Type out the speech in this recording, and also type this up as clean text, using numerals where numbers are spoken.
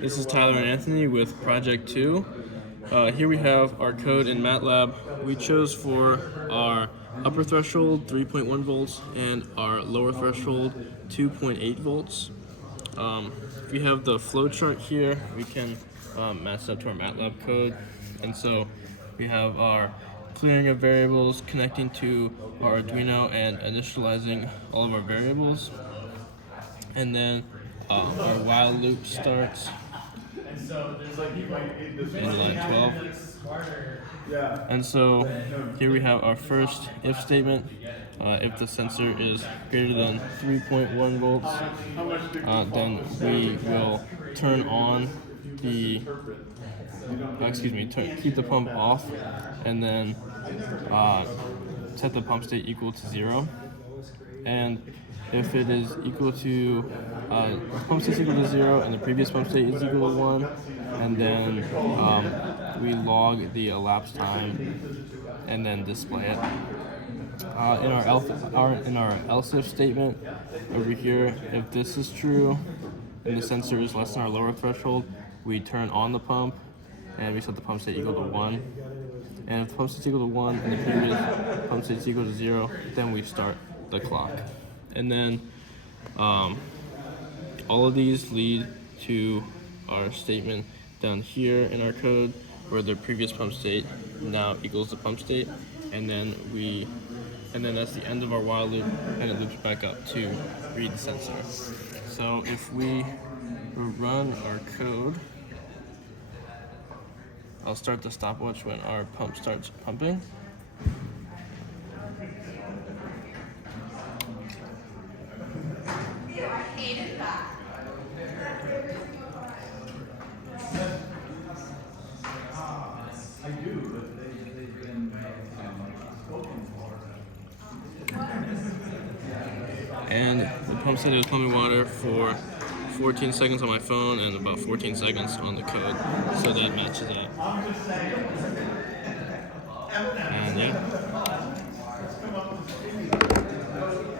This is Tyler and Anthony with Project 2. Here we have our code in MATLAB. We chose for our upper threshold 3.1 volts and our lower threshold 2.8 volts. If we have the flow chart here, we can match up to our MATLAB code. And so we have our clearing of variables, connecting to our Arduino and initializing all of our variables. And then our while loop starts in line 12. And so here we have our first if statement. If the sensor is greater than 3.1 volts, then we will turn on the, keep the pump off, and then set the pump state equal to 0. And if it is equal to, the pump state is equal to 0 and the previous pump state is equal to 1, and then we log the elapsed time and then display it. In our else if statement over here, if this is true and the sensor is less than our lower threshold, we turn on the pump and we set the pump state equal to 1. And if the pump state is equal to 1 and the previous pump state is equal to 0, then we start the clock. And then all of these lead to our statement down here in our code where the previous pump state now equals the pump state, and then that's the end of our while loop, and it loops back up to read the sensor. So if we run our code, I'll start the stopwatch when our pump starts pumping. And the pump said it was pumping water for 14 seconds on my phone and about 14 seconds on the code, so that matches that. And yeah.